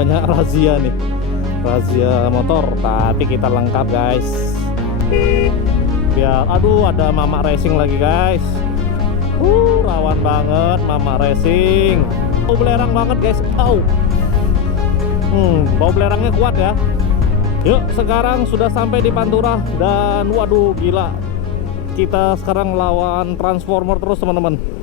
banyak razia nih, razia motor. Tapi kita lengkap guys. Biar, aduh, ada Mama Racing lagi guys. Rawan banget Mama Racing. Bau belerang banget guys. Bau belerangnya kuat ya. Yuk, sekarang sudah sampai di Pantura. Dan waduh, gila, kita sekarang lawan transformer terus teman-teman.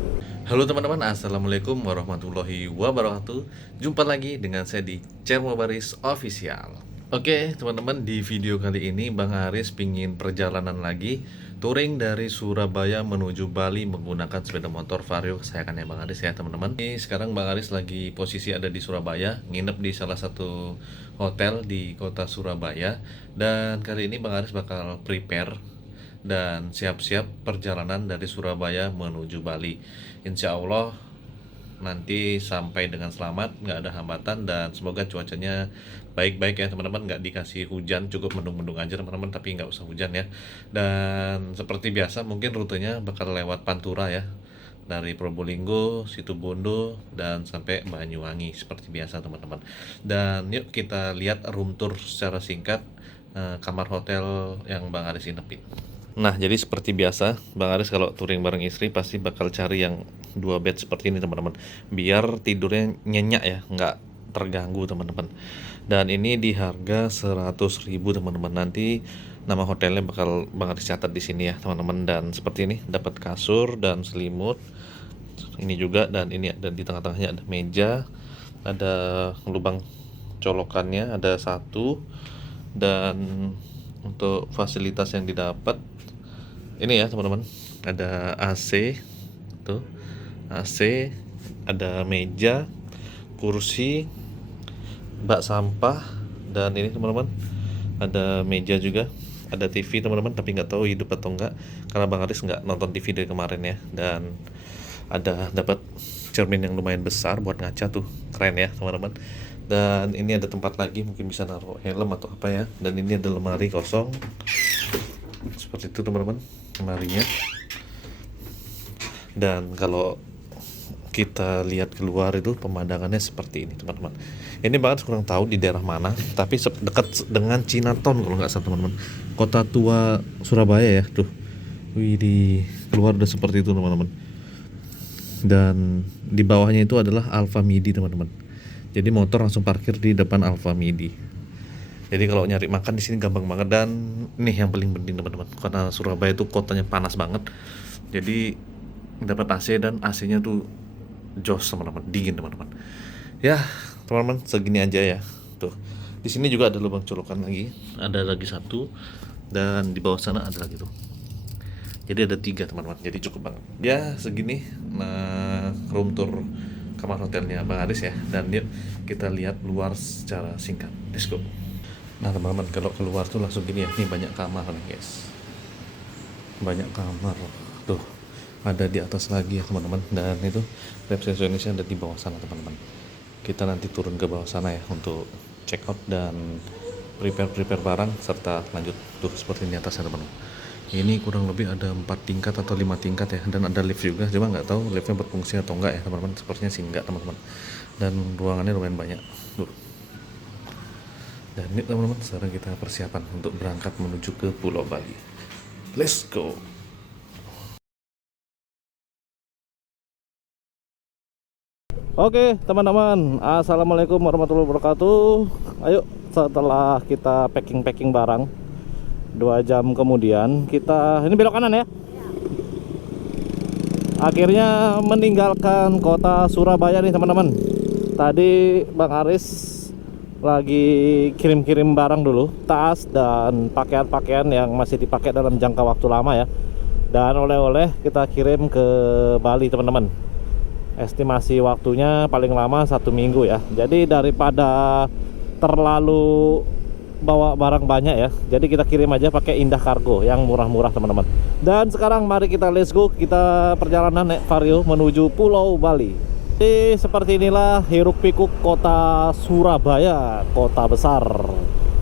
Halo teman-teman, assalamualaikum warahmatullahi wabarakatuh. Jumpa lagi dengan saya di Cermo Baris Official. Oke teman-teman, di video kali ini Bang Aris pingin perjalanan lagi, touring dari Surabaya menuju Bali menggunakan sepeda motor Vario kesayangannya Bang Aris ya teman-teman. Ini sekarang Bang Aris lagi posisi ada di Surabaya, nginep di salah satu hotel di kota Surabaya. Dan kali ini Bang Aris bakal prepare dan siap-siap perjalanan dari Surabaya menuju Bali. Insya Allah nanti sampai dengan selamat, nggak ada hambatan, dan semoga cuacanya baik-baik ya teman-teman, nggak dikasih hujan, cukup mendung-mendung aja teman-teman, tapi nggak usah hujan ya. Dan seperti biasa mungkin rutenya bakal lewat Pantura ya, dari Probolinggo, Situbondo, dan sampai Banyuwangi seperti biasa teman-teman. Dan yuk kita lihat room tour secara singkat kamar hotel yang Bang Aris inepin. Nah, jadi seperti biasa, Bang Aris kalau touring bareng istri pasti bakal cari yang 2 bed seperti ini teman-teman, biar tidurnya nyenyak ya, nggak terganggu teman-teman. Dan ini di harga 100.000 teman-teman. Nanti nama hotelnya bakal Bang Aris catat di sini ya teman-teman. Dan seperti ini, dapat kasur dan selimut. Ini juga, dan ini ada di tengah-tengahnya ada meja, ada lubang colokannya, ada satu. Dan untuk fasilitas yang didapat ini ya teman-teman, ada AC tuh, AC, ada meja, kursi, bak sampah, dan ini teman-teman ada meja juga, ada TV teman-teman, tapi nggak tahu hidup atau enggak karena Bang Aris nggak nonton TV dari kemarin ya. Dan ada dapat cermin yang lumayan besar buat ngaca tuh, keren ya teman-teman. Dan ini ada tempat lagi, mungkin bisa naruh helm atau apa ya. Dan ini ada lemari kosong seperti itu teman-teman, lemarinya. Dan kalau kita lihat keluar itu pemandangannya seperti ini teman-teman. Ini banget kurang tahu di daerah mana, tapi dekat dengan Cinaton kalau nggak salah teman-teman, kota tua Surabaya ya tuh. Wih, di keluar udah seperti itu teman-teman. Dan di bawahnya itu adalah Alfa Midi teman-teman. Jadi motor langsung parkir di depan Alfa Midi. Jadi kalau nyari makan di sini gampang banget. Dan nih yang paling penting teman-teman, karena Surabaya itu kotanya panas banget, jadi dapat AC, dan AC-nya tuh jos teman-teman, dingin teman-teman. Ya teman-teman, segini aja ya. Tuh di sini juga ada lubang colokan lagi, ada lagi satu, dan di bawah sana ada lagi tuh. Jadi ada 3 teman-teman, jadi cukup banget. Ya segini room tour kamar hotelnya Bang Aris ya. Dan yuk kita lihat luar secara singkat. Let's go. Nah teman-teman, kalau keluar tuh langsung gini ya, nih banyak kamar nih guys, banyak kamar tuh, ada di atas lagi ya teman-teman. Dan itu resepsionisnya ada di bawah sana teman-teman. Kita nanti turun ke bawah sana ya untuk check out dan prepare barang serta lanjut tuh seperti ini atasnya teman-teman. Ini kurang lebih ada 4 tingkat atau 5 tingkat ya, dan ada lift juga, cuma nggak tahu liftnya berfungsi atau enggak ya teman-teman. Sepertinya sih enggak teman-teman. Dan ruangannya lumayan banyak tuh. Dan ini teman-teman, sekarang kita persiapan untuk berangkat menuju ke Pulau Bali. Let's go. Oke teman-teman, assalamualaikum warahmatullahi wabarakatuh. Ayo, setelah kita packing barang 2 jam kemudian, kita ini belok kanan ya. Akhirnya meninggalkan kota Surabaya nih teman-teman. Tadi Bang Aris lagi kirim-kirim barang dulu, tas dan pakaian-pakaian yang masih dipakai dalam jangka waktu lama ya. Dan oleh-oleh kita kirim ke Bali teman-teman. Estimasi waktunya paling lama 1 minggu ya. Jadi daripada terlalu bawa barang banyak ya, jadi kita kirim aja pakai Indah Kargo yang murah-murah teman-teman. Dan sekarang mari kita let's go, kita perjalanan naik Vario menuju Pulau Bali. Jadi seperti inilah hiruk pikuk kota Surabaya, kota besar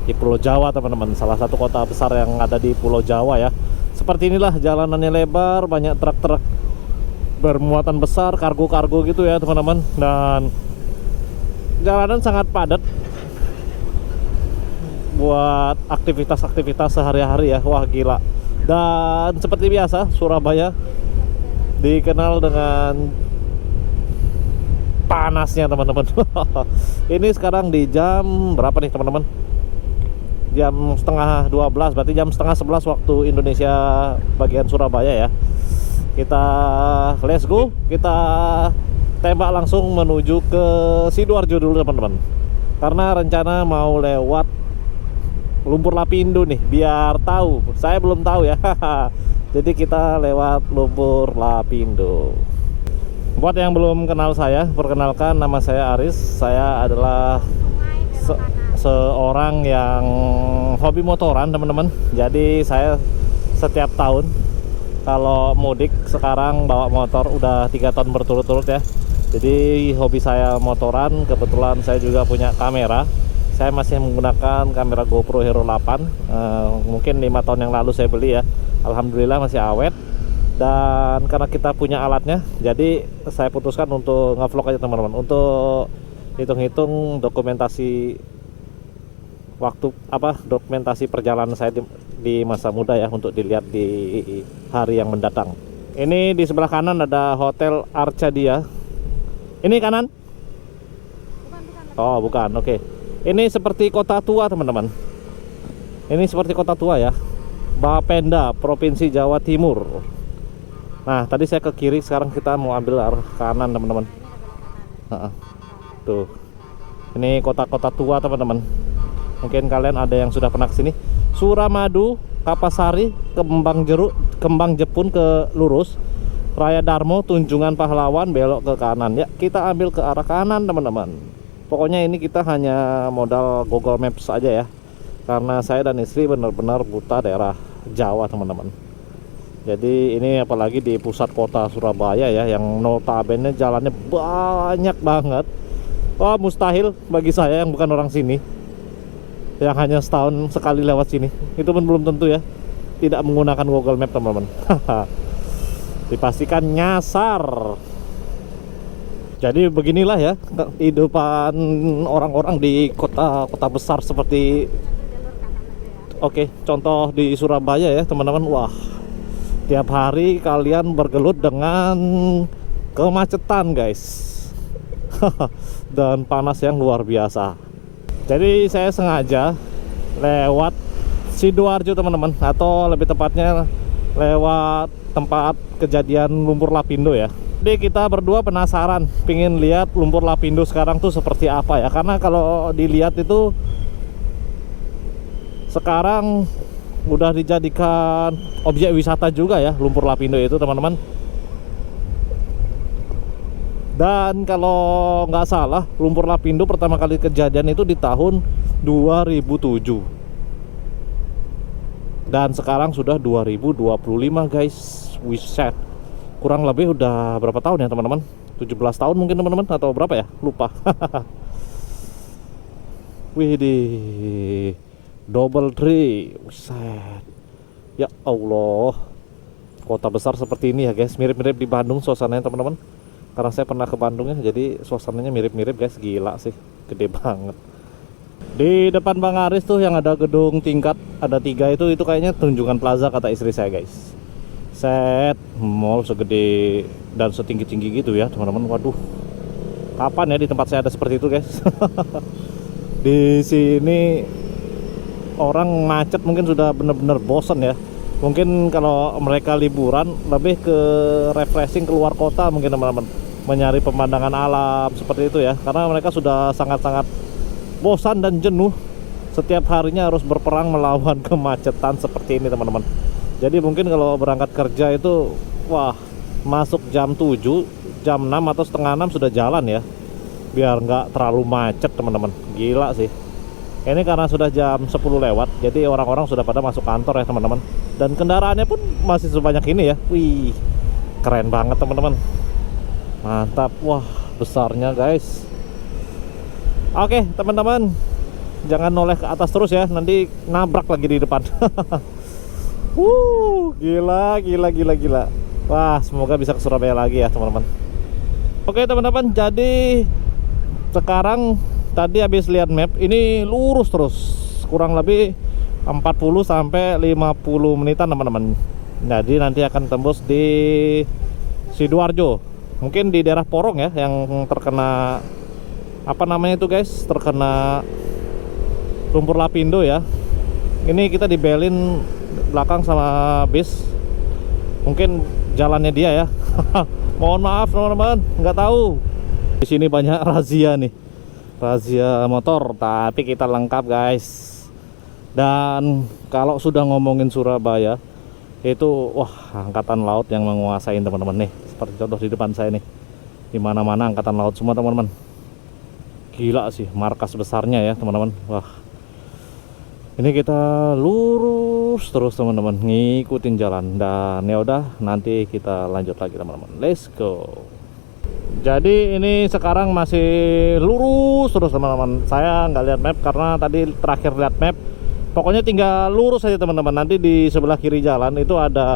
di Pulau Jawa teman-teman, salah satu kota besar yang ada di Pulau Jawa ya. Seperti inilah, jalanannya lebar, banyak truk-truk bermuatan besar, kargo-kargo gitu ya teman-teman. Dan jalanan sangat padat, buat aktivitas-aktivitas sehari-hari ya. Wah gila. Dan seperti biasa Surabaya dikenal dengan panasnya teman-teman. Ini sekarang di jam berapa nih teman-teman? Jam setengah 12, berarti jam setengah 11 waktu Indonesia bagian Surabaya ya. Kita let's go, kita tembak langsung menuju ke Sidoarjo dulu teman-teman. Karena rencana mau lewat Lumpur Lapindo nih, biar tahu. Saya belum tahu ya. Jadi kita lewat Lumpur Lapindo. Buat yang belum kenal saya, perkenalkan nama saya Aris. Saya adalah seorang yang hobi motoran teman-teman. Jadi saya setiap tahun kalau mudik, sekarang bawa motor udah 3 tahun berturut-turut ya. Jadi hobi saya motoran. Kebetulan saya juga punya kamera. Saya masih menggunakan kamera GoPro Hero 8. Mungkin 5 tahun yang lalu saya beli ya. Alhamdulillah masih awet. Dan karena kita punya alatnya, jadi saya putuskan untuk nge-vlog aja teman-teman, untuk hitung-hitung dokumentasi dokumentasi perjalanan saya di masa muda ya, untuk dilihat di hari yang mendatang. Ini di sebelah kanan ada Hotel Arcadia. Ini kanan? Bukan. Oh bukan, oke. Ini seperti kota tua teman-teman. Ini seperti kota tua ya, Bapenda, Provinsi Jawa Timur. Nah tadi saya ke kiri, sekarang kita mau ambil arah kanan teman-teman. Tuh, ini kota-kota tua teman-teman. Mungkin kalian ada yang sudah pernah kesini. Suramadu, Kapasari, Kembang Jepun ke lurus, Raya Darmo, Tunjungan Pahlawan belok ke kanan. Ya kita ambil ke arah kanan teman-teman. Pokoknya ini kita hanya modal Google Maps aja ya, karena saya dan istri benar-benar buta daerah Jawa teman-teman. Jadi ini apalagi di pusat kota Surabaya ya, yang notabene jalannya banyak banget. Wah mustahil bagi saya yang bukan orang sini, yang hanya setahun sekali lewat sini. Itu pun belum tentu ya, tidak menggunakan Google Map teman-teman. Dipastikan nyasar. Jadi beginilah ya kehidupan orang-orang di kota-kota besar seperti, oke, contoh di Surabaya ya teman-teman. Wah, tiap hari kalian bergelut dengan kemacetan guys. Dan panas yang luar biasa. Jadi saya sengaja lewat Sidoarjo teman-teman, atau lebih tepatnya lewat tempat kejadian Lumpur Lapindo ya. Jadi kita berdua penasaran, pingin lihat Lumpur Lapindo sekarang tuh seperti apa ya. Karena kalau dilihat itu sekarang udah dijadikan objek wisata juga ya, Lumpur Lapindo itu teman-teman. Dan kalau nggak salah, Lumpur Lapindo pertama kali kejadian itu di tahun 2007. Dan sekarang sudah 2025 guys. Wiset. Kurang lebih udah berapa tahun ya teman-teman? 17 tahun mungkin teman-teman, atau berapa ya? Lupa. Wih di Double Tree. Wiset. Ya Allah. Kota besar seperti ini ya guys. Mirip-mirip di Bandung suasananya teman-teman. Karena saya pernah ke Bandung ya, jadi suasananya mirip-mirip guys. Gila sih, gede banget. Di depan Bang Aris tuh yang ada gedung tingkat, ada 3 itu kayaknya Tunjungan Plaza kata istri saya guys. Set, mall segede dan setinggi-tinggi gitu ya teman-teman. Waduh, kapan ya di tempat saya ada seperti itu guys? Di sini orang macet mungkin sudah bener-bener bosen ya. Mungkin kalau mereka liburan lebih ke refreshing keluar kota mungkin teman-teman, mencari pemandangan alam seperti itu ya. Karena mereka sudah sangat-sangat bosan dan jenuh setiap harinya harus berperang melawan kemacetan seperti ini teman-teman. Jadi mungkin kalau berangkat kerja itu, wah, masuk jam 7, jam 6 atau setengah 6 sudah jalan ya, biar nggak terlalu macet teman-teman. Gila sih. Ini karena sudah jam 10 lewat, jadi orang-orang sudah pada masuk kantor ya teman-teman. Dan kendaraannya pun masih sebanyak ini ya. Wih, keren banget teman-teman. Mantap, wah besarnya guys. Oke teman-teman, jangan noleh ke atas terus ya, nanti nabrak lagi di depan. Gila. Wah, semoga bisa ke Surabaya lagi ya teman-teman. Oke teman-teman, jadi sekarang tadi habis lihat map, ini lurus terus kurang lebih 40 sampai 50 menitan teman-teman. Jadi nanti akan tembus di Sidoarjo, mungkin di daerah Porong ya, yang terkena apa namanya itu guys, terkena lumpur lapindo ya. Ini kita dibelin belakang sama bis, mungkin jalannya dia ya. Mohon maaf teman-teman, nggak tahu. Di sini banyak razia nih, razia motor, tapi kita lengkap guys. Dan kalau sudah ngomongin Surabaya, itu wah, angkatan laut yang menguasain teman-teman nih. Seperti contoh di depan saya nih, di mana-mana angkatan laut semua teman-teman. Gila sih markas besarnya ya teman-teman. Wah, ini kita lurus terus teman-teman, ngikutin jalan. Dan ya udah, nanti kita lanjut lagi teman-teman. Let's go. Jadi ini sekarang masih lurus terus teman-teman. Saya nggak lihat map karena tadi terakhir lihat map, pokoknya tinggal lurus saja teman-teman. Nanti di sebelah kiri jalan itu ada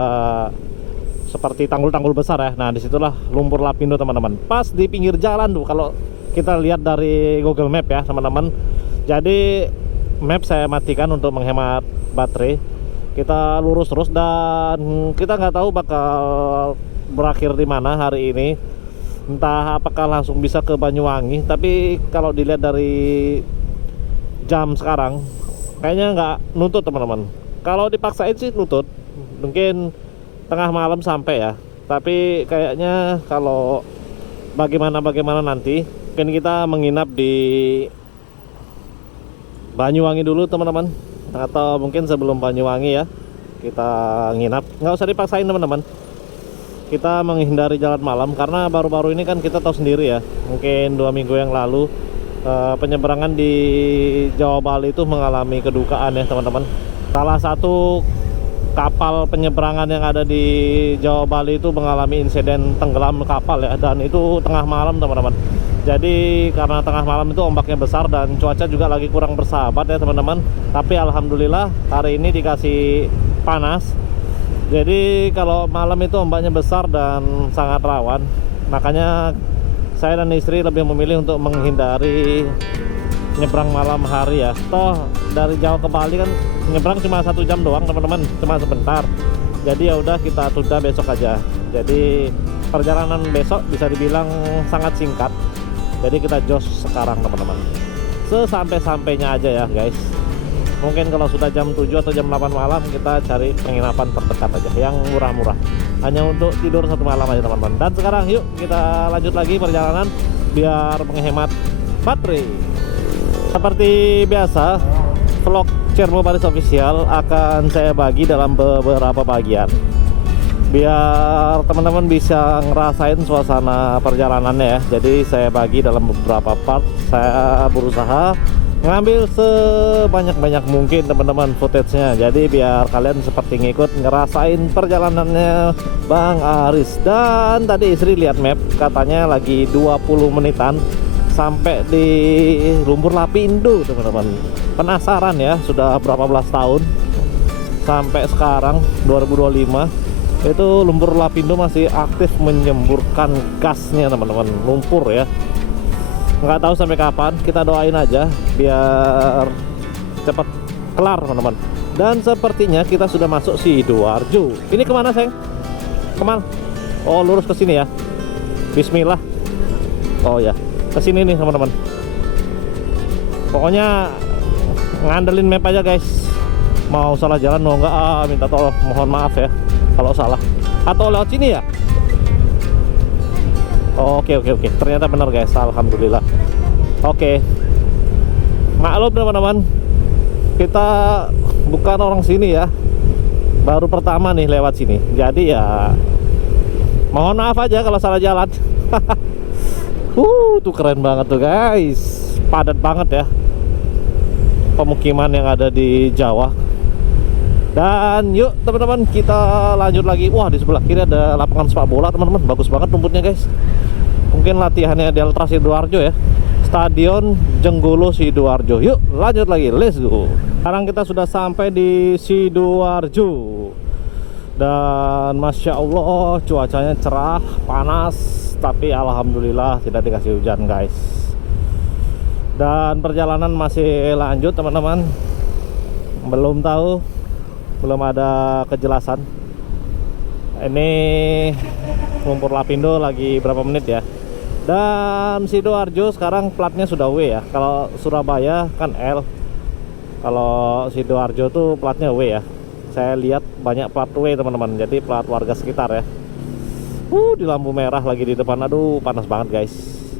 seperti tanggul-tanggul besar ya. Nah disitulah lumpur lapindo teman-teman. Pas di pinggir jalan tuh kalau kita lihat dari Google Map ya teman-teman. Jadi map saya matikan untuk menghemat baterai. Kita lurus terus dan kita nggak tahu bakal berakhir di mana hari ini. Entah apakah langsung bisa ke Banyuwangi. Tapi kalau dilihat dari jam sekarang, kayaknya nggak nuntut teman-teman. Kalau dipaksain sih nuntut, mungkin tengah malam sampai ya. Tapi kayaknya kalau bagaimana nanti, mungkin kita menginap di Banyuwangi dulu teman-teman, atau mungkin sebelum Banyuwangi ya kita nginap. Nggak usah dipaksain teman-teman, kita menghindari jalan malam karena baru-baru ini kan kita tahu sendiri ya, mungkin 2 minggu yang lalu penyeberangan di Jawa Bali itu mengalami kedukaan ya teman-teman. Salah satu kapal penyeberangan yang ada di Jawa Bali itu mengalami insiden tenggelam kapal ya, dan itu tengah malam teman-teman. Jadi karena tengah malam itu ombaknya besar dan cuaca juga lagi kurang bersahabat ya teman-teman. Tapi alhamdulillah hari ini dikasih panas. Jadi kalau malam itu ombaknya besar dan sangat rawan, makanya saya dan istri lebih memilih untuk menghindari nyebrang malam hari ya. Toh dari Jawa ke Bali kan nyebrang cuma 1 jam doang teman-teman, cuma sebentar. Jadi ya udah kita tunda besok aja. Jadi perjalanan besok bisa dibilang sangat singkat. Jadi kita jos sekarang teman-teman, sesampai-sampainya aja ya guys. Mungkin kalau sudah jam 7 atau jam 8 malam kita cari penginapan terdekat aja yang murah-murah, hanya untuk tidur 1 malam aja teman-teman. Dan sekarang yuk kita lanjut lagi perjalanan biar menghemat baterai. Seperti biasa, vlog Cermo Baris Official akan saya bagi dalam beberapa bagian biar teman-teman bisa ngerasain suasana perjalanannya ya. Jadi saya bagi dalam beberapa part. Saya berusaha ngambil sebanyak-banyak mungkin teman-teman footage-nya. Jadi biar kalian seperti ngikut ngerasain perjalanannya Bang Aris. Dan tadi istri lihat map, katanya lagi 20 menitan sampai di lumpur lapindo teman-teman. Penasaran ya, sudah berapa belas tahun sampai sekarang 2025 itu lumpur lapindo masih aktif menyemburkan gasnya teman-teman, lumpur ya. Nggak tahu sampai kapan, kita doain aja biar cepat kelar teman-teman. Dan sepertinya kita sudah masuk Sidoarjo. Ini kemana sayang? Kemana? Oh lurus ke sini ya. Bismillah. Oh ya, ke sini nih teman-teman. Pokoknya ngandelin map aja guys. Mau salah jalan mau nggak, minta tolong, mohon maaf ya kalau salah. Atau lewat sini ya? Oke. Ternyata benar guys, alhamdulillah. Oke. Maklum teman-teman, kita bukan orang sini ya. Baru pertama nih lewat sini. Jadi ya mohon maaf aja kalau salah jalan. Tuh keren banget tuh guys. Padat banget ya pemukiman yang ada di Jawa. Dan yuk teman-teman kita lanjut lagi. Wah di sebelah kiri ada lapangan sepak bola teman-teman, bagus banget rumputnya guys. Mungkin latihannya Delta Sidoarjo ya, Stadion Jenggolo Sidoarjo. Yuk lanjut lagi, let's go. Sekarang kita sudah sampai di Sidoarjo. Dan Masya Allah cuacanya cerah, panas, tapi alhamdulillah tidak dikasih hujan guys. Dan perjalanan masih lanjut teman-teman. Belum tahu, belum ada kejelasan. Ini lumpur lapindo lagi berapa menit ya. Dan Sidoarjo sekarang platnya sudah W ya. Kalau Surabaya kan L. Kalau Sidoarjo tuh platnya W ya. Saya lihat banyak plat W teman-teman. Jadi plat warga sekitar ya. Di lampu merah lagi di depan. Aduh, panas banget guys.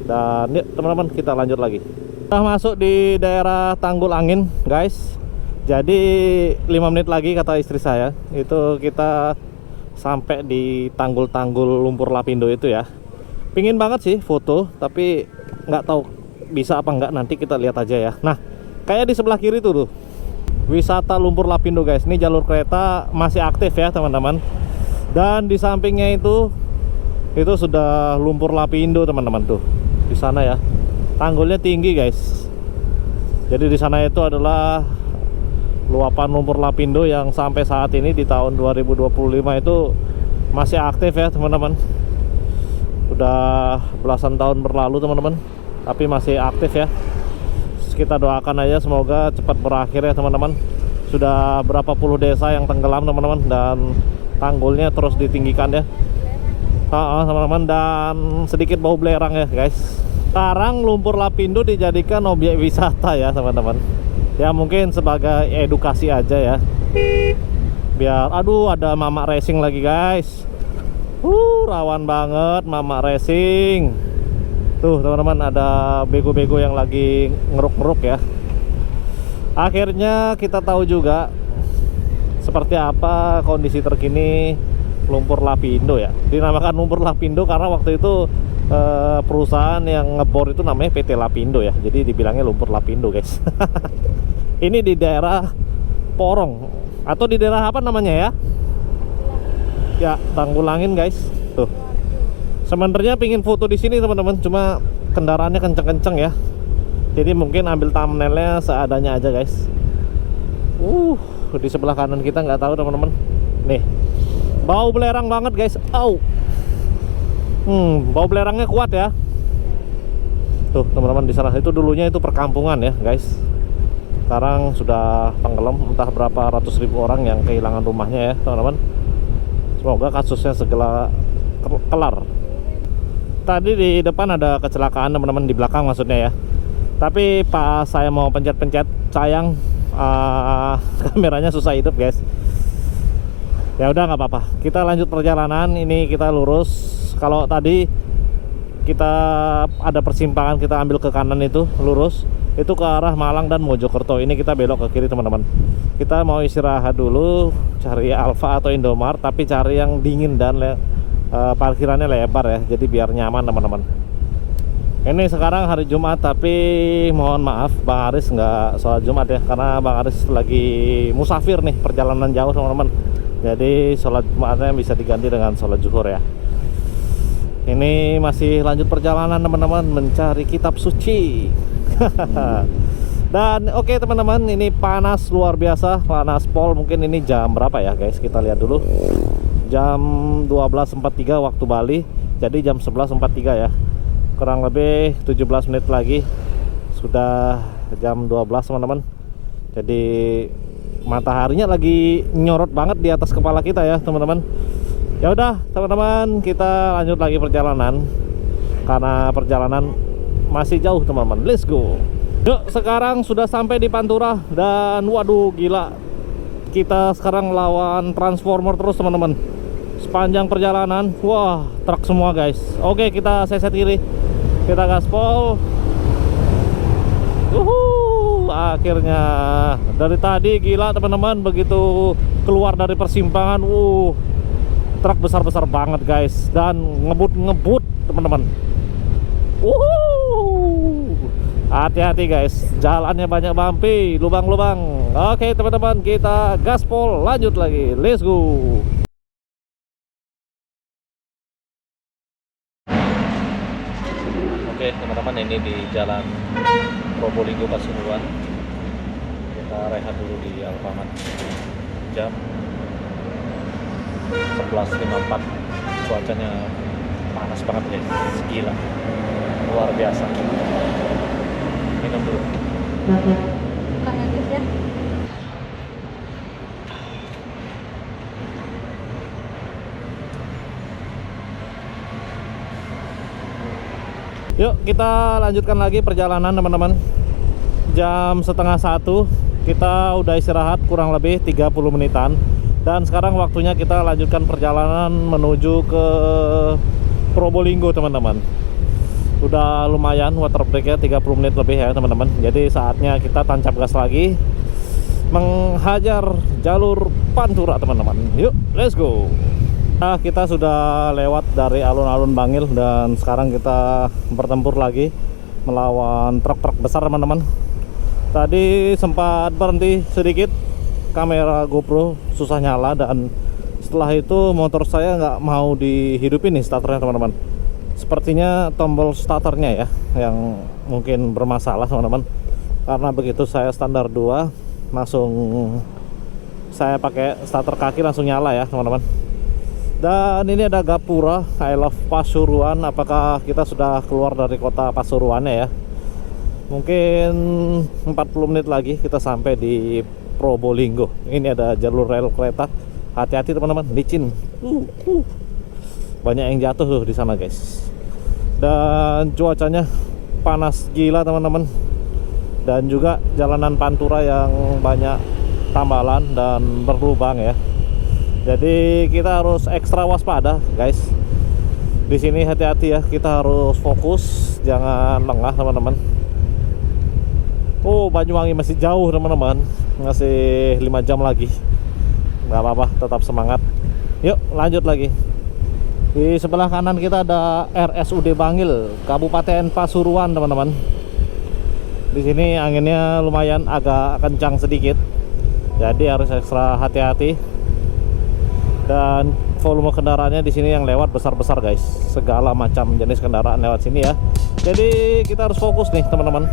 Dan yuk teman-teman, kita lanjut lagi. Kita masuk di daerah Tanggul Angin guys. Jadi 5 menit lagi kata istri saya. Itu kita sampai di tanggul-tanggul lumpur lapindo itu ya. Pingin banget sih foto, tapi nggak tahu bisa apa nggak, nanti kita lihat aja ya. Nah, kayak di sebelah kiri tuh wisata lumpur lapindo guys. Ini jalur kereta masih aktif ya teman-teman. Dan di sampingnya itu sudah lumpur lapindo teman-teman tuh. Di sana ya. Tanggulnya tinggi guys. Jadi di sana itu adalah luapan lumpur lapindo yang sampai saat ini di tahun 2025 itu masih aktif ya teman-teman. Udah belasan tahun berlalu teman-teman, tapi masih aktif ya. Kita doakan aja semoga cepat berakhir ya teman-teman. Sudah berapa puluh desa yang tenggelam teman-teman, dan tanggulnya terus ditinggikan ya teman-teman. Dan sedikit bau belerang ya guys. Sekarang lumpur lapindo dijadikan objek wisata ya teman-teman. Ya mungkin sebagai edukasi aja ya. Biar aduh, ada mama racing lagi guys. Rawan banget mama racing. Tuh teman-teman, ada bego-bego yang lagi ngeruk-ngeruk ya. Akhirnya kita tahu juga seperti apa kondisi terkini lumpur lapindo ya. Dinamakan lumpur lapindo karena waktu itu perusahaan yang ngebor itu namanya PT Lapindo ya. Jadi dibilangnya lumpur lapindo guys. Ini di daerah Porong atau di daerah apa namanya ya? Ya, Tanggul Angin guys. Tuh. Sebenarnya pingin foto di sini teman-teman, cuma kendaraannya kenceng-kenceng ya. Jadi mungkin ambil thumbnailnya seadanya aja guys. Di sebelah kanan kita nggak tahu teman-teman. Nih, bau belerang banget guys. Bau belerangnya kuat ya. Tuh teman-teman, di sana itu dulunya itu perkampungan ya guys. Sekarang sudah tenggelam, entah berapa ratus ribu orang yang kehilangan rumahnya ya teman-teman. Semoga kasusnya segera kelar. Tadi di depan ada kecelakaan teman-teman, di belakang maksudnya ya. Tapi pas saya mau pencet-pencet, sayang kameranya susah hidup guys. Ya udah, nggak apa-apa, kita lanjut perjalanan. Ini kita lurus. Kalau tadi kita ada persimpangan, kita ambil ke kanan itu lurus, itu ke arah Malang dan Mojokerto. Ini kita belok ke kiri teman-teman. Kita mau istirahat dulu, cari Alfa atau Indomart, tapi cari yang dingin dan parkirannya lebar ya, jadi biar nyaman teman-teman. Ini sekarang hari Jumat, tapi mohon maaf Bang Aris nggak sholat Jumat ya, karena Bang Aris lagi musafir nih, perjalanan jauh teman-teman. Jadi sholat Jumatnya bisa diganti dengan sholat zuhur ya. Ini masih lanjut perjalanan teman-teman, mencari kitab suci. Dan oke teman-teman, ini panas luar biasa, panas pol. Mungkin ini jam berapa ya guys, kita lihat dulu. Jam 12.43 waktu Bali, jadi jam 11.43 ya. Kurang lebih 17 menit lagi sudah jam 12 teman-teman. Jadi mataharinya lagi nyorot banget di atas kepala kita ya teman-teman. Ya udah teman-teman, kita lanjut lagi perjalanan karena perjalanan masih jauh teman-teman. Let's go. Yuk, sekarang sudah sampai di Pantura dan waduh gila, kita sekarang lawan transformer terus teman-teman. Sepanjang perjalanan, wah truk semua guys. Oke, kita seset kiri, kita gaspol. Akhirnya dari tadi gila teman-teman, begitu keluar dari persimpangan, truk besar-besar banget guys, dan ngebut teman-teman. Hati-hati guys, jalannya banyak bumpy, lubang-lubang. Oke teman-teman, kita gaspol lanjut lagi. Let's go. Oke teman-teman, ini di jalan Probolinggo Pasuruan. Kita rehat dulu di Alfamart. Jam 11.54. Cuacanya panas banget guys, gila, luar biasa. Minum dulu. Bukan ya guys ya. Yuk kita lanjutkan lagi perjalanan teman-teman. Jam setengah 1 kita udah istirahat kurang lebih 30 menitan. Dan sekarang waktunya kita lanjutkan perjalanan menuju ke Probolinggo teman-teman. Udah lumayan water breaknya 30 menit lebih ya teman-teman. Jadi saatnya kita tancap gas lagi menghajar jalur Pantura teman-teman. Yuk let's go. Nah, kita sudah lewat dari alun-alun Bangil dan sekarang kita bertempur lagi melawan truk-truk besar teman-teman. Tadi sempat berhenti sedikit, kamera GoPro susah nyala, dan setelah itu motor saya nggak mau dihidupin nih starternya teman-teman. Sepertinya tombol starternya ya yang mungkin bermasalah teman-teman, karena begitu saya standar 2 langsung saya pakai starter kaki langsung nyala ya teman-teman. Dan ini ada Gapura I Love Pasuruan. Apakah kita sudah keluar dari kota Pasuruannya ya? Mungkin 40 menit lagi kita sampai di Probolinggo. Ini ada jalur rel kereta. Hati-hati teman-teman, licin. Banyak yang jatuh tuh di sana guys. Dan cuacanya panas gila teman-teman. Dan juga jalanan Pantura yang banyak tambalan dan berlubang ya. Jadi kita harus ekstra waspada guys. Di sini hati-hati ya, kita harus fokus, jangan lengah teman-teman. Oh, Banyuwangi masih jauh teman-teman, masih 5 jam lagi. Nggak apa-apa, tetap semangat. Yuk lanjut lagi. Di sebelah kanan kita ada RSUD Bangil, Kabupaten Pasuruan teman-teman. Di sini anginnya lumayan agak kencang sedikit, jadi harus ekstra hati-hati. Dan volume kendaraannya di sini yang lewat besar-besar guys, segala macam jenis kendaraan lewat sini ya. Jadi kita harus fokus nih teman-teman.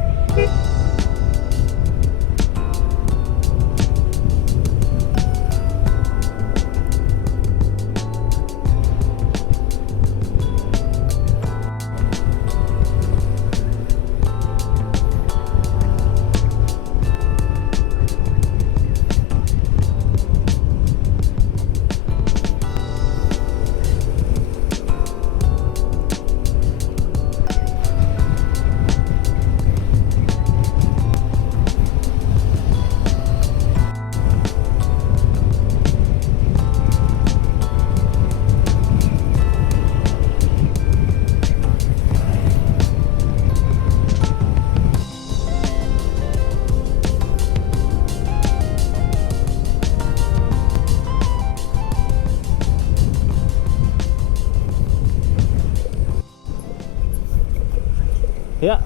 Ya,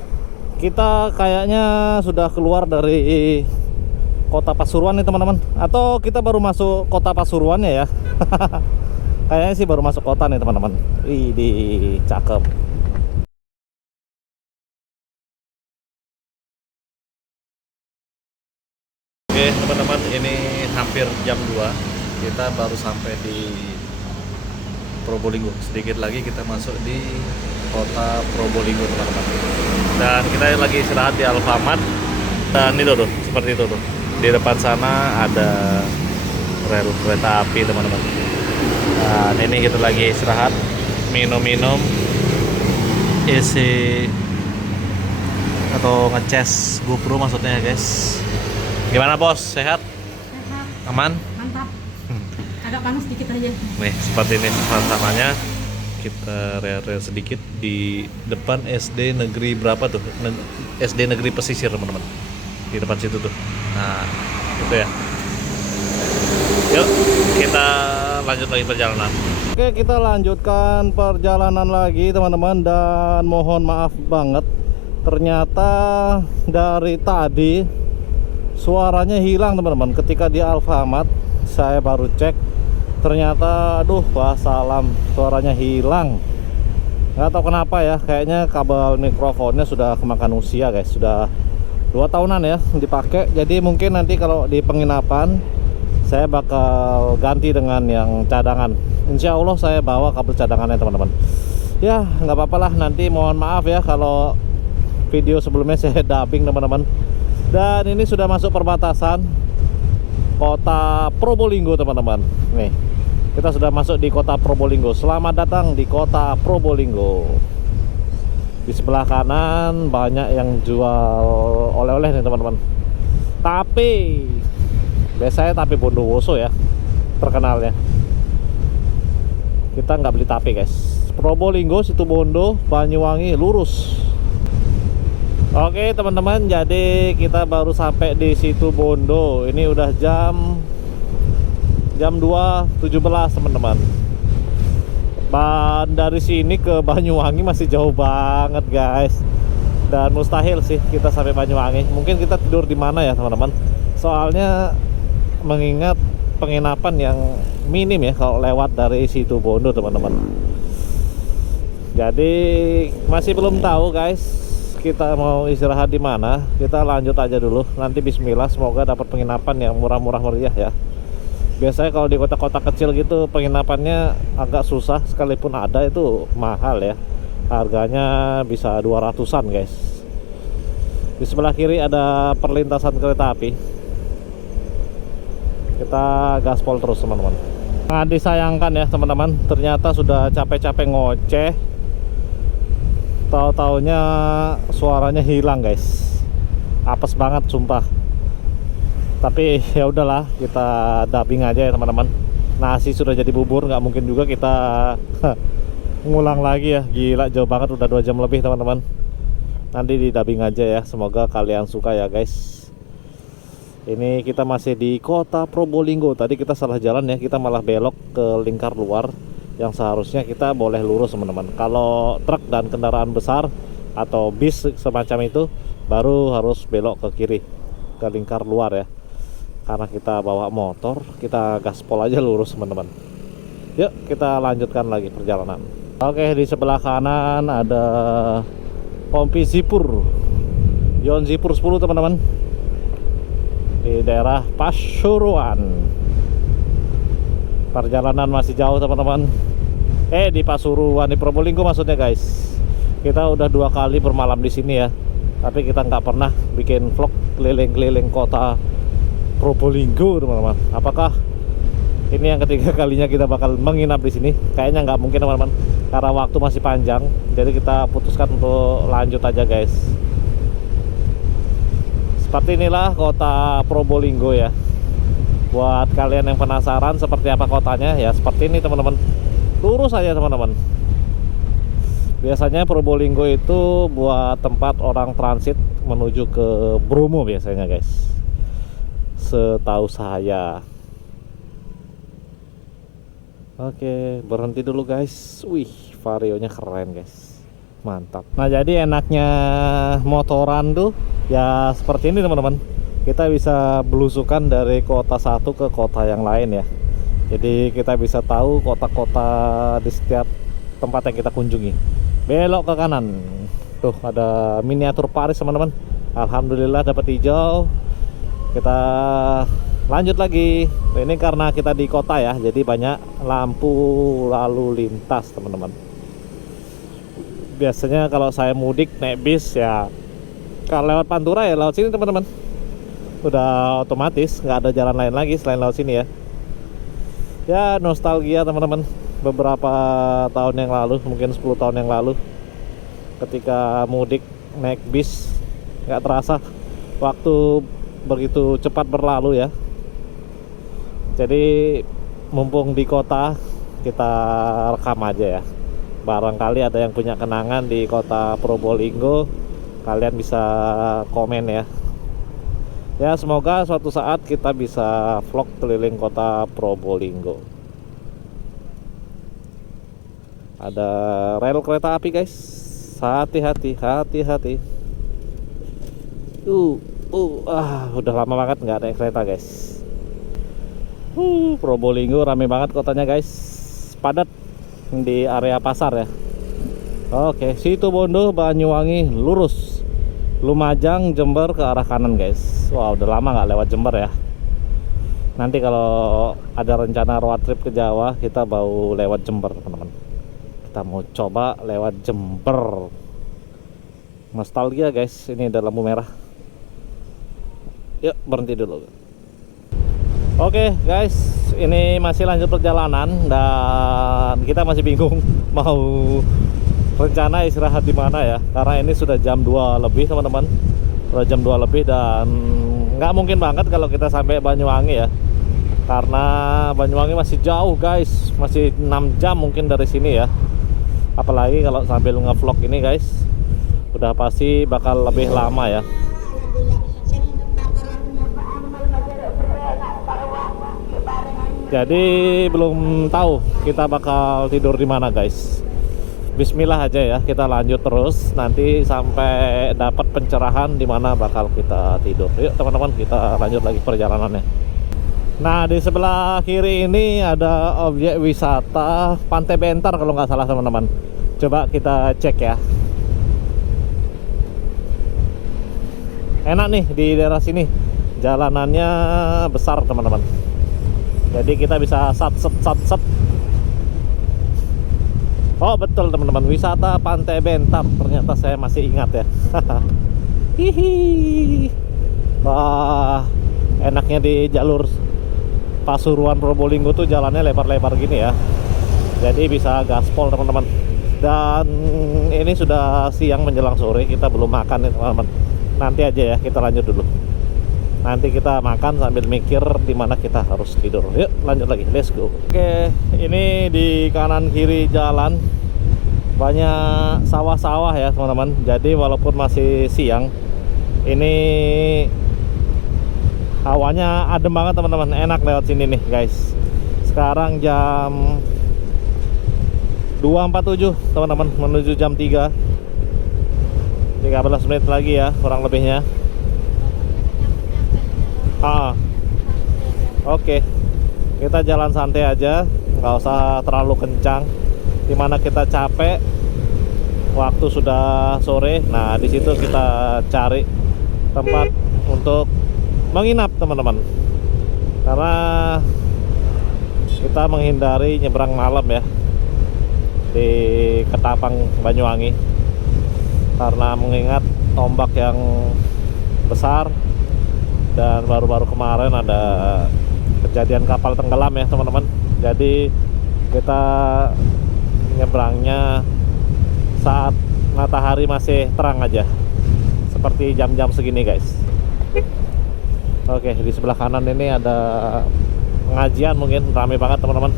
kita kayaknya sudah keluar dari kota Pasuruan nih teman-teman. Atau kita baru masuk kota Pasuruannya ya. Kayaknya sih baru masuk kota nih teman-teman. Widih, cakep. Oke teman-teman, ini hampir jam 2. Kita baru sampai di Probolinggo. Sedikit lagi kita masuk di kota Probolinggo teman-teman. Dan kita lagi istirahat di Alfamart. Dan itu tuh, seperti itu tuh. Di depan sana ada rel kereta api teman-teman. Dan ini kita lagi istirahat, minum-minum, isi atau ngecas GoPro maksudnya guys. Gimana bos? Sehat? Sehat. Aman? Mantap. Agak panas dikit aja. Nih seperti ini samanya. Kita rel sedikit di depan SD negeri berapa tuh? SD negeri pesisir teman-teman. Di depan situ tuh. Nah itu ya. Yuk kita lanjut lagi perjalanan. Oke, kita lanjutkan perjalanan lagi teman-teman. Dan mohon maaf banget, ternyata dari tadi suaranya hilang teman-teman. Ketika di Alfamart saya baru cek, ternyata aduh wassalam, suaranya hilang. Nggak tahu kenapa ya, kayaknya kabel mikrofonnya sudah kemakan usia guys. Sudah 2 tahunan ya dipakai. Jadi mungkin nanti kalau di penginapan saya bakal ganti dengan yang cadangan. Insya Allah saya bawa kabel cadangannya teman-teman. Ya nggak apa-apa lah, nanti mohon maaf ya kalau video sebelumnya saya dubbing teman-teman. Dan ini sudah masuk perbatasan kota Probolinggo teman-teman. Nih kita sudah masuk di kota Probolinggo. Selamat datang di kota Probolinggo. Di sebelah kanan banyak yang jual oleh-oleh nih teman-teman. Tapi biasanya tape Bondowoso ya terkenalnya. Kita nggak beli tape guys. Probolinggo, Situbondo, Banyuwangi lurus. Oke teman-teman, jadi kita baru sampai di Situbondo. Ini udah jam 2.17 teman-teman. Dari sini ke Banyuwangi masih jauh banget guys. Dan mustahil sih kita sampai Banyuwangi. Mungkin kita tidur di mana ya teman-teman. Soalnya mengingat penginapan yang minim ya kalau lewat dari Situbondo teman-teman. Jadi masih belum tahu guys kita mau istirahat di mana. Kita lanjut aja dulu. Nanti bismillah semoga dapat penginapan yang murah-murah meriah ya. Biasanya kalau di kota-kota kecil gitu penginapannya agak susah, sekalipun ada itu mahal ya. Harganya bisa 200-an guys. Di sebelah kiri ada perlintasan kereta api. Kita gaspol terus teman-teman. Sangat disayangkan ya teman-teman, ternyata sudah capek-capek ngoceh, tahu-taunya suaranya hilang guys. Apes banget sumpah. Tapi ya udahlah, kita dubbing aja ya teman-teman. Nasi sudah jadi bubur, nggak mungkin juga kita ngulang lagi ya. Gila, jauh banget, udah 2 jam lebih teman-teman. Nanti di dubbing aja ya, semoga kalian suka ya guys. Ini kita masih di kota Probolinggo. Tadi kita salah jalan ya, kita malah belok ke lingkar luar. Yang seharusnya kita boleh lurus teman-teman. Kalau truk dan kendaraan besar atau bis semacam itu, baru harus belok ke kiri, ke lingkar luar ya. Karena kita bawa motor, kita gaspol aja lurus teman-teman. Yuk kita lanjutkan lagi perjalanan. Oke, di sebelah kanan ada Kompi Zipur, Yon Zipur 10 teman-teman, di daerah Pasuruan. Perjalanan masih jauh teman-teman. Di Pasuruan, di Probolinggo maksudnya guys. Kita udah 2 kali bermalam di sini ya, tapi kita nggak pernah bikin vlog keliling-keliling kota Probolinggo teman-teman. Apakah ini yang ketiga kalinya kita bakal menginap di sini? Kayaknya nggak mungkin teman-teman, karena waktu masih panjang. Jadi kita putuskan untuk lanjut aja guys. Seperti inilah kota Probolinggo ya. Buat kalian yang penasaran seperti apa kotanya, ya seperti ini teman-teman. Lurus aja teman-teman. Biasanya Probolinggo itu buat tempat orang transit menuju ke Bromo biasanya guys, setahu saya. Oke, berhenti dulu guys. Wih, varionya keren guys, mantap. Nah jadi enaknya motoran tuh ya seperti ini teman-teman. Kita bisa belusukan dari kota satu ke kota yang lain ya. Jadi kita bisa tahu kota-kota di setiap tempat yang kita kunjungi. Belok ke kanan, tuh ada miniatur Paris teman-teman. Alhamdulillah dapat hijau. Kita lanjut lagi. Ini karena kita di kota ya, jadi banyak lampu lalu lintas teman-teman. Biasanya kalau saya mudik naik bis ya, kalau lewat Pantura ya lewat sini teman-teman. Udah otomatis nggak ada jalan lain lagi selain lewat sini ya. Ya nostalgia teman-teman, beberapa tahun yang lalu, mungkin 10 tahun yang lalu, ketika mudik naik bis, nggak terasa waktu begitu cepat berlalu ya. Jadi mumpung di kota, kita rekam aja ya. Barangkali ada yang punya kenangan di kota Probolinggo, kalian bisa komen ya. Ya semoga suatu saat kita bisa vlog keliling kota Probolinggo. Ada rel kereta api guys, hati-hati, hati-hati. Udah lama banget nggak naik kereta guys. Probolinggo rame banget kotanya guys, padat di area pasar ya. Oke, Situbondo, Banyuwangi lurus, Lumajang, Jember ke arah kanan guys. Wah udah lama nggak lewat Jember ya. Nanti kalau ada rencana road trip ke Jawa, kita mau lewat Jember teman-teman. Kita mau coba lewat Jember. Nostalgia guys, ini ada lampu merah. Yuk berhenti dulu. Oke guys, ini masih lanjut perjalanan dan kita masih bingung mau rencana istirahat di mana ya, karena ini sudah jam 2 lebih teman-teman, sudah jam 2 lebih dan nggak mungkin banget kalau kita sampai Banyuwangi ya, karena Banyuwangi masih jauh guys, masih 6 jam mungkin dari sini ya. Apalagi kalau sambil ngevlog ini guys, udah pasti bakal lebih lama ya. Jadi belum tahu kita bakal tidur di mana guys. Bismillah aja ya, kita lanjut terus nanti sampai dapat pencerahan di mana bakal kita tidur. Yuk teman-teman, kita lanjut lagi perjalanannya. Nah, di sebelah kiri ini ada objek wisata Pantai Bentar kalau nggak salah teman-teman. Coba kita cek ya. Enak nih di daerah sini, jalanannya besar teman-teman. Jadi kita bisa sat. Oh betul teman-teman, wisata Pantai Bentar. Ternyata saya masih ingat ya. Hihi. Wah, enaknya di jalur Pasuruan Probolinggo tuh jalannya lebar-lebar gini ya. Jadi bisa gaspol teman-teman. Dan ini sudah siang menjelang sore, kita belum makan nih teman-teman. Nanti aja ya, kita lanjut dulu. Nanti kita makan sambil mikir di mana kita harus tidur. Yuk lanjut lagi, let's go. Oke, ini di kanan kiri jalan banyak sawah-sawah ya teman-teman. Jadi walaupun masih siang, ini hawanya adem banget teman-teman, enak lewat sini nih guys. Sekarang jam 2.47 teman-teman, menuju jam 3. 13 menit lagi ya kurang lebihnya. Oke, kita jalan santai aja, nggak usah terlalu kencang. Dimana kita capek, waktu sudah sore. Nah, di situ kita cari tempat untuk menginap teman-teman, karena kita menghindari nyebrang malam ya di Ketapang Banyuwangi, karena mengingat ombak yang besar. Dan baru-baru kemarin ada kejadian kapal tenggelam ya teman-teman. Jadi kita nyebrangnya saat matahari masih terang aja, seperti jam-jam segini guys. Oke, di sebelah kanan ini ada pengajian, mungkin ramai banget teman-teman.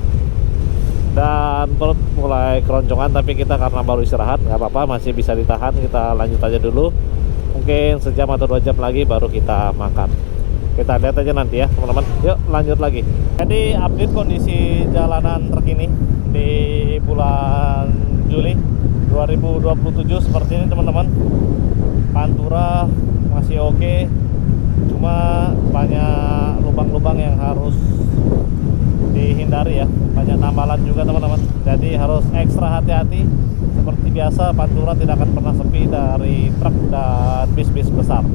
Dan perut mulai keroncongan, tapi kita karena baru istirahat nggak apa-apa, masih bisa ditahan. Kita lanjut aja dulu, mungkin sejam atau 2 jam lagi baru kita makan. Kita lihat aja nanti ya teman-teman. Yuk lanjut lagi. Jadi update kondisi jalanan terkini di bulan Juli 2027 seperti ini teman-teman. Pantura masih oke, cuma banyak lubang-lubang yang harus dihindari ya, banyak tambalan juga teman-teman. Jadi harus ekstra hati-hati. Seperti biasa, Pantura tidak akan pernah sepi dari truk dan bis-bis besar.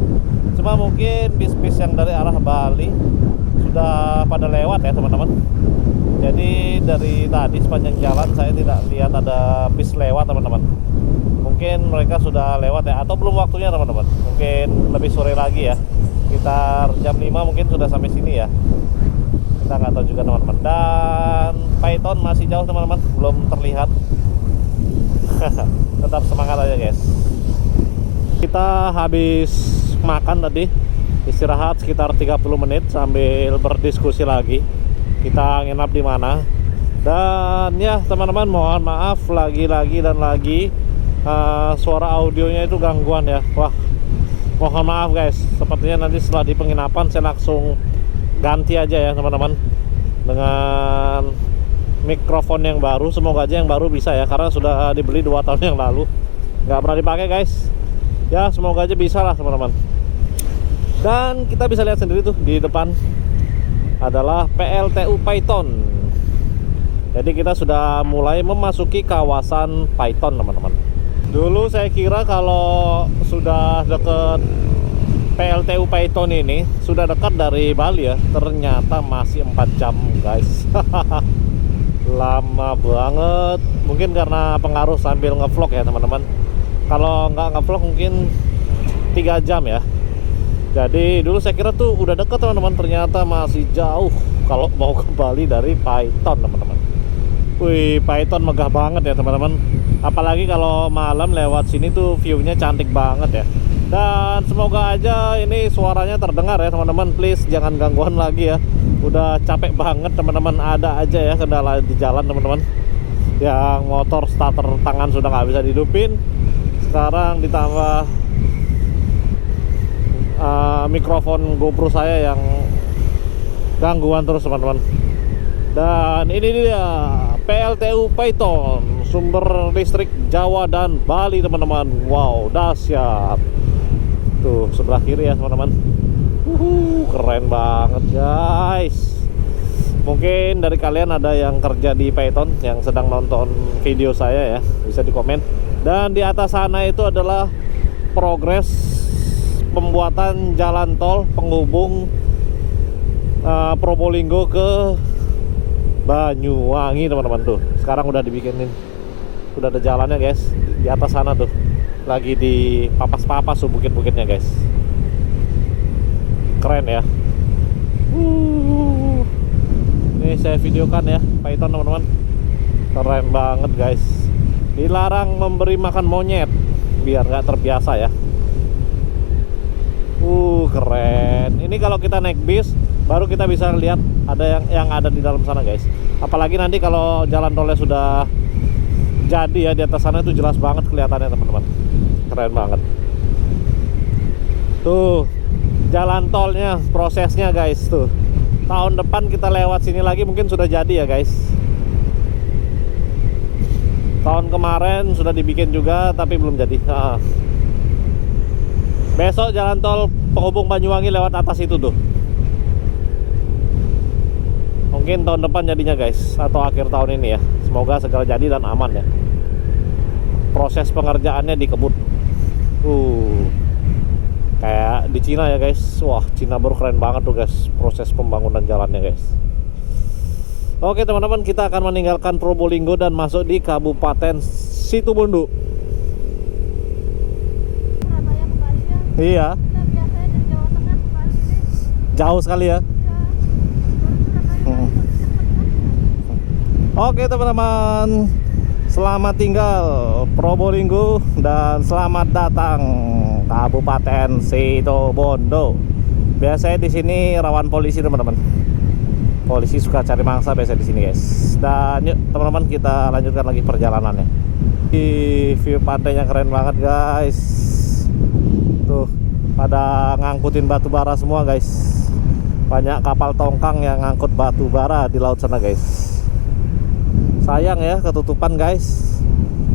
Cuma mungkin bis-bis yang dari arah Bali sudah pada lewat ya teman-teman. Jadi dari tadi sepanjang jalan saya tidak lihat ada bis lewat teman-teman. Mungkin mereka sudah lewat ya, atau belum waktunya teman-teman. Mungkin lebih sore lagi ya, sekitar jam 5 mungkin sudah sampai sini ya. Kita nggak tahu juga teman-teman. Dan Python masih jauh teman-teman, belum terlihat. Tetap semangat aja guys. Kita habis makan tadi, istirahat sekitar 30 menit sambil berdiskusi lagi kita nginap di mana. Dan ya teman-teman, mohon maaf lagi-lagi suara audionya itu gangguan ya. Wah, mohon maaf guys. Sepertinya nanti setelah di penginapan saya langsung ganti aja ya teman-teman, dengan mikrofon yang baru. Semoga aja yang baru bisa ya, karena sudah dibeli 2 tahun yang lalu, nggak pernah dipakai guys. Ya semoga aja bisa lah teman-teman. Dan kita bisa lihat sendiri tuh di depan adalah PLTU Python. Jadi kita sudah mulai memasuki kawasan Python teman-teman. Dulu saya kira kalau sudah deket PLTU Python ini sudah dekat dari Bali ya. Ternyata masih 4 jam guys. Lama banget. Mungkin karena pengaruh sambil ngevlog ya teman-teman. Kalau nggak ngevlog mungkin 3 jam ya. Jadi dulu saya kira tuh udah deket teman-teman, ternyata masih jauh kalau mau ke Bali dari Python teman-teman. Wih, Python megah banget ya teman-teman. Apalagi kalau malam lewat sini tuh view-nya cantik banget ya. Dan semoga aja ini suaranya terdengar ya teman-teman. Please jangan gangguan lagi ya. Udah capek banget teman-teman. Ada aja ya kendala di jalan teman-teman. Yang motor starter tangan sudah nggak bisa dihidupin. Sekarang ditambah mikrofon GoPro saya yang gangguan terus teman-teman. Dan ini dia PLTU Python, sumber listrik Jawa dan Bali teman-teman. Wow, dahsyat. Tuh sebelah kiri ya teman-teman. Keren banget guys. Mungkin dari kalian ada yang kerja di Python yang sedang nonton video saya ya, bisa di komen. Dan di atas sana itu adalah progres pembuatan jalan tol penghubung Probolinggo ke Banyuwangi teman-teman. Tuh sekarang udah dibikinin, udah ada jalannya guys. Di atas sana tuh lagi di papas-papas tuh bukit-bukitnya guys. Keren ya. Ini saya videokan ya Python teman-teman. Keren banget guys. Dilarang memberi makan monyet biar nggak terbiasa ya. Keren. Ini kalau kita naik bis baru kita bisa lihat ada yang ada di dalam sana guys. Apalagi nanti kalau jalan tolnya sudah jadi ya, di atas sana itu jelas banget kelihatannya teman-teman. Keren banget. Tuh jalan tolnya, prosesnya guys tuh. Tahun depan kita lewat sini lagi mungkin sudah jadi ya guys. Tahun kemarin sudah dibikin juga tapi belum jadi. Besok jalan tol penghubung Banyuwangi lewat atas itu tuh. Mungkin tahun depan jadinya guys, atau akhir tahun ini ya. Semoga segera jadi dan aman ya. Proses pengerjaannya dikebut. Kayak di Cina ya guys. Wah, Cina baru keren banget tuh guys proses pembangunan jalannya guys. Oke teman-teman, kita akan meninggalkan Probolinggo dan masuk di Kabupaten Situbondo. Surabaya ke Bali ya. Iya, Kita biasanya dari Jawa Tengah ke Bali nih. jauh sekali ya. Ya. Surabaya Hmm. Oke teman-teman, selamat tinggal Probolinggo dan selamat datang Kabupaten Situbondo. Biasanya di sini rawan polisi teman-teman. Polisi suka cari mangsa biasa di sini guys. Dan yuk teman-teman, kita lanjutkan lagi perjalanannya. Di view pantainya keren banget guys. Tuh pada ngangkutin batu bara semua guys. Banyak kapal tongkang yang ngangkut batu bara di laut sana guys. Sayang ya ketutupan guys.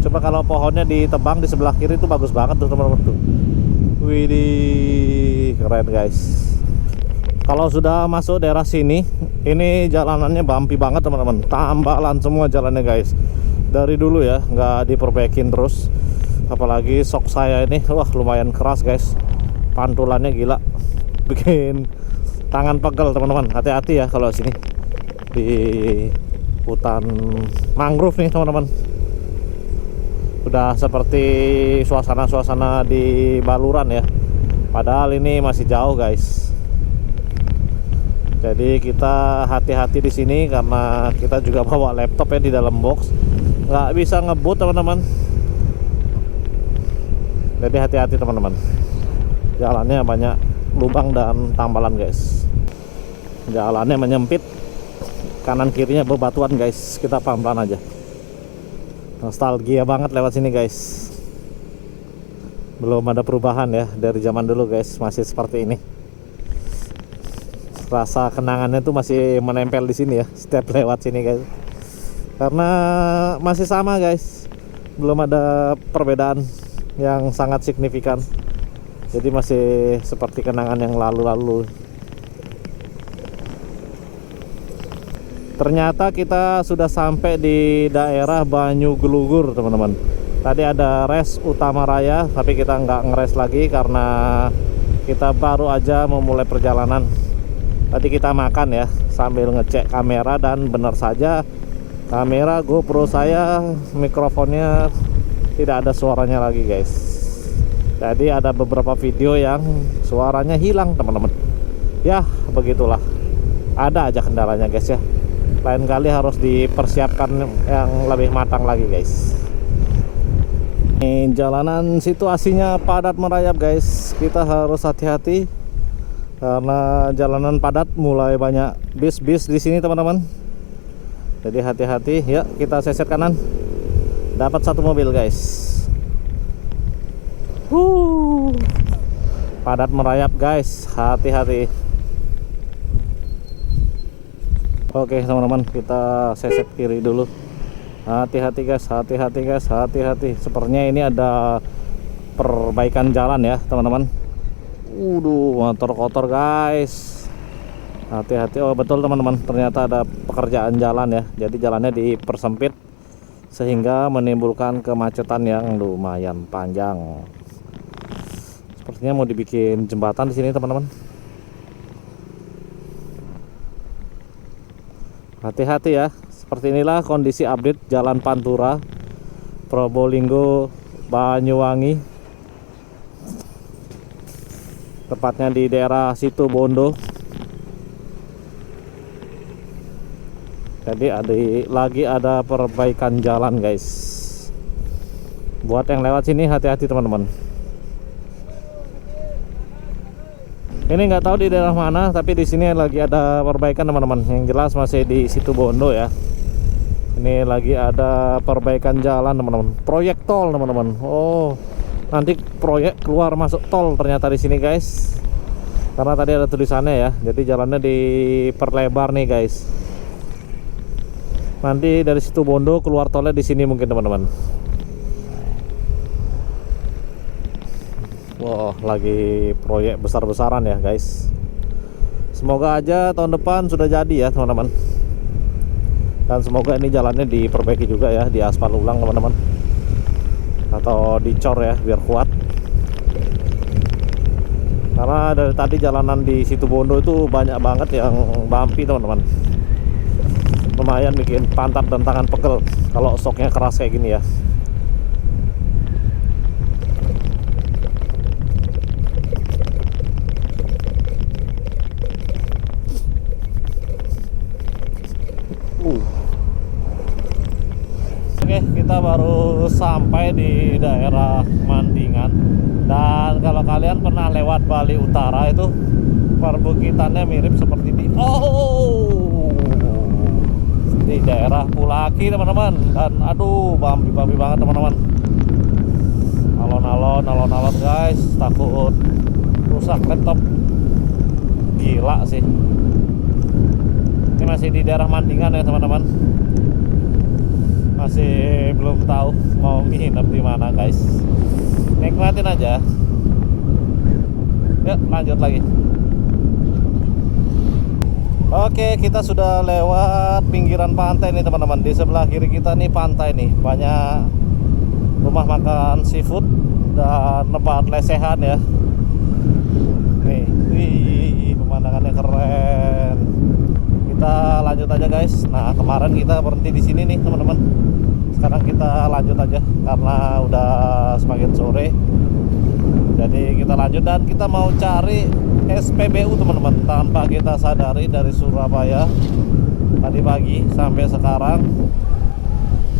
Coba kalau pohonnya ditebang di sebelah kiri itu bagus banget tuh teman-teman tuh. Widih, keren guys. Kalau sudah masuk daerah sini, ini jalanannya bumpy banget teman-teman. Tambalan semua jalannya guys. Dari dulu ya, nggak diperbaikin terus. Apalagi sok saya ini, wah lumayan keras guys. Pantulannya gila, bikin tangan pegel teman-teman. Hati-hati ya kalau sini di hutan mangrove nih teman-teman. Udah seperti suasana-suasana di Baluran ya. Padahal ini masih jauh guys. Jadi kita hati-hati di sini karena kita juga bawa laptop ya di dalam box, nggak bisa ngebut teman-teman. Jadi hati-hati teman-teman. Jalannya banyak lubang dan tambalan guys. Jalannya menyempit, kanan kirinya bebatuan guys. Kita pelan-pelan aja. Nostalgia banget lewat sini guys. Belum ada perubahan ya dari zaman dulu guys, masih seperti ini. Rasa kenangannya tuh masih menempel di sini ya setiap lewat sini guys. Karena masih sama guys, belum ada perbedaan yang sangat signifikan. Jadi masih seperti kenangan yang lalu-lalu. Ternyata kita sudah sampai di daerah Banyuglugur teman-teman. Tadi ada res utama raya, tapi kita nggak ngeres lagi karena kita baru aja memulai perjalanan. Tadi kita makan ya sambil ngecek kamera, dan benar saja kamera GoPro saya mikrofonnya tidak ada suaranya lagi guys. Jadi ada beberapa video yang suaranya hilang teman-teman. Ya begitulah, ada aja kendalanya guys ya. Lain kali harus dipersiapkan yang lebih matang lagi guys. Ini jalanan situasinya padat merayap guys. Kita harus hati-hati karena jalanan padat, mulai banyak bis-bis di sini teman-teman. Jadi hati-hati. Ya, kita seset kanan. Dapat satu mobil guys. Padat merayap guys, hati-hati. Oke teman-teman, kita seset kiri dulu. Hati-hati guys, hati-hati guys, hati-hati. Sepertinya ini ada perbaikan jalan ya teman-teman. Motor kotor guys. Hati-hati. Oh betul teman-teman, ternyata ada pekerjaan jalan ya. Jadi jalannya dipersempit sehingga menimbulkan kemacetan yang lumayan panjang. Sepertinya mau dibikin jembatan di sini teman-teman. Hati-hati ya. Seperti inilah kondisi update Jalan Pantura, Probolinggo, Banyuwangi. Tepatnya di daerah Situbondo. Jadi lagi ada perbaikan jalan guys. Buat yang lewat sini hati-hati teman-teman. Ini nggak tahu di daerah mana, tapi di sini lagi ada perbaikan teman-teman. Yang jelas masih di Situbondo ya. Ini lagi ada perbaikan jalan teman-teman. Proyek tol teman-teman. Oh, nanti proyek keluar masuk tol ternyata di sini guys. Karena tadi ada tulisannya ya. Jadi jalannya diperlebar nih guys. Nanti dari Situbondo keluar tolnya di sini mungkin teman-teman. Wah, lagi proyek besar-besaran ya guys. Semoga aja tahun depan sudah jadi ya teman-teman. Dan semoga ini jalannya diperbaiki juga ya, diaspal ulang teman-teman. Atau dicor ya biar kuat. Karena dari tadi jalanan di Situbondo itu banyak banget yang bumpy teman-teman. Lumayan bikin pantat dan tangan pegel kalau stoknya keras kayak gini ya. Oke, kita baru sampai di daerah Mandingan. Dan kalau kalian pernah lewat Bali Utara itu, perbukitannya mirip seperti di di daerah Pulaki teman-teman. Dan aduh, bumpy banget teman-teman. Alon-alon guys, takut rusak laptop. Gila sih. Ini masih di daerah Mandingan ya teman-teman. Masih belum tahu mau nginep di mana guys. Nikmatin aja. Yuk lanjut lagi. Oke, kita sudah lewat pinggiran pantai nih teman-teman. Di sebelah kiri kita nih pantai nih. Banyak rumah makan seafood dan tempat lesehan ya. Nih, wih, pemandangannya keren. Kita lanjut aja guys. Nah, kemarin kita berhenti di sini nih teman-teman. Sekarang kita lanjut aja karena udah semakin sore. Jadi kita lanjut dan kita mau cari SPBU teman-teman. Tanpa kita sadari dari Surabaya tadi pagi sampai sekarang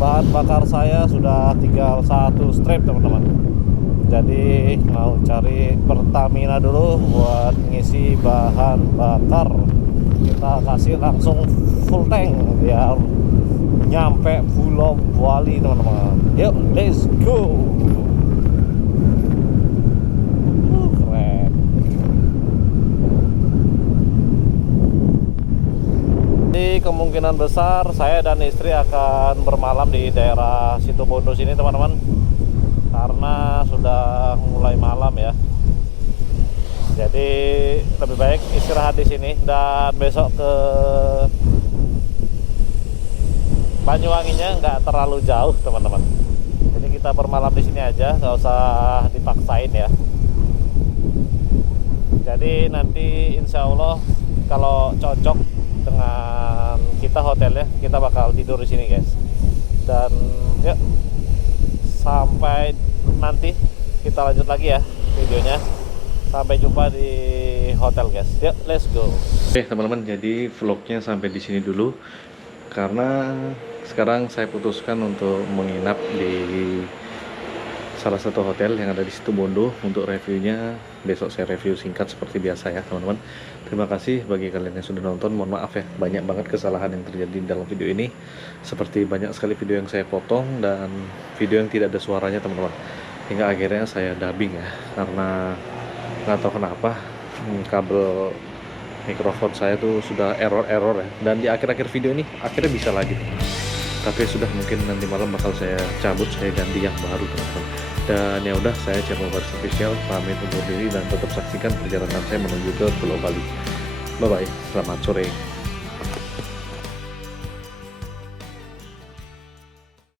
bahan bakar saya sudah tinggal satu strip teman-teman. Jadi mau cari Pertamina dulu buat ngisi bahan bakar. Kita kasih langsung full tank biar nyampe Pulau Bali teman-teman. Yuk, let's go. Keren. Jadi kemungkinan besar saya dan istri akan bermalam di daerah Situbondo sini teman-teman. Karena sudah mulai malam ya. Jadi lebih baik istirahat di sini dan besok ke Banyuwanginya nggak terlalu jauh teman-teman. Jadi kita bermalam di sini aja, nggak usah dipaksain ya. Jadi nanti insya Allah kalau cocok dengan kita hotelnya, kita bakal tidur di sini guys. Dan yuk sampai nanti kita lanjut lagi ya videonya. Sampai jumpa di hotel guys. Yuk, let's go. Oke teman-teman, jadi vlognya sampai di sini dulu. Karena sekarang saya putuskan untuk menginap di salah satu hotel yang ada di Situbondo. Untuk reviewnya besok saya review singkat seperti biasa ya teman-teman. Terima kasih bagi kalian yang sudah nonton. Mohon maaf ya, banyak banget kesalahan yang terjadi dalam video ini. Seperti banyak sekali video yang saya potong dan video yang tidak ada suaranya teman-teman. Hingga akhirnya saya dubbing ya, karena nggak tahu kenapa kabel mikrofon saya tuh sudah error ya. Dan di akhir-akhir video ini akhirnya bisa lagi. Tapi sudah, mungkin nanti malam bakal saya cabut, saya ganti yang baru teman-teman. Dan ya udah, saya Cermo Baris Official pamit undur diri dan tetap saksikan perjalanan saya menuju ke Pulau Bali. Bye bye, selamat sore.